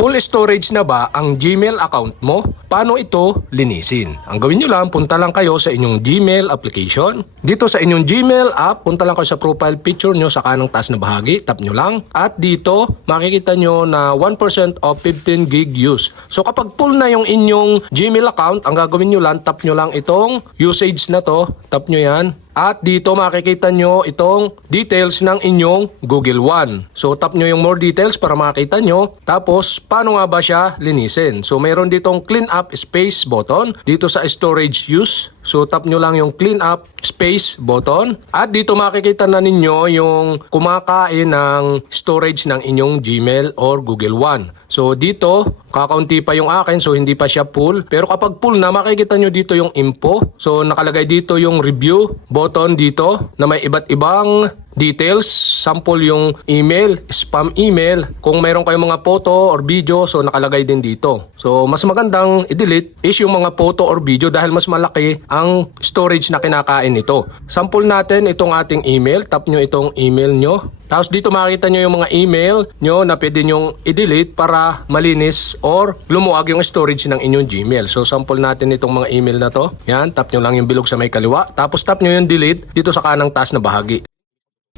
Full storage na ba ang Gmail account mo? Paano ito linisin? Ang gawin nyo lang, punta lang kayo sa inyong Gmail application. Dito sa inyong Gmail app, punta lang kayo sa profile picture nyo sa kanang taas na bahagi. Tap nyo lang. At dito, makikita nyo na 1% of 15 gig use. So kapag full na yung inyong Gmail account, ang gagawin nyo lang, tap nyo lang itong usage na to. Tap nyo yan. At dito makikita nyo itong details ng inyong Google One. So tap nyo yung more details para makita nyo. Tapos paano nga ba siya linisin? So mayroon ditong clean up space button dito sa storage use. So tap nyo lang yung clean up space button. At dito makikita na ninyo yung kumakain ng storage ng inyong Gmail or Google One. So dito, kakaunti pa yung akin, so hindi pa siya full. Pero kapag full na, makikita nyo dito yung info. So nakalagay dito yung review button dito na may iba't ibang details. Sample yung email, spam email. Kung mayroon kayong mga photo or video, so nakalagay din dito. So mas magandang i-delete is yung mga photo or video dahil mas malaki ang storage na kinakain nito. Sample natin itong ating email. Tap nyo itong email nyo. Tapos dito makikita nyo yung mga email nyo na pwede nyong i-delete para malinis or lumuwag yung storage ng inyong Gmail. So sample natin itong mga email na to. Yan, tap nyo lang yung bilog sa may kaliwa. Tapos tap nyo yung delete dito sa kanang taas na bahagi.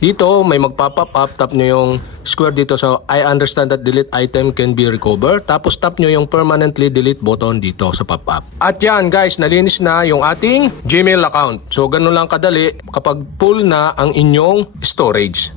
Dito may magpa-pop up, tap nyo yung square dito sa I understand that delete item can be recovered. Tapos tap nyo yung permanently delete button dito sa pop-up. At yan guys, nalinis na yung ating Gmail account. So ganun lang kadali kapag full na ang inyong storage.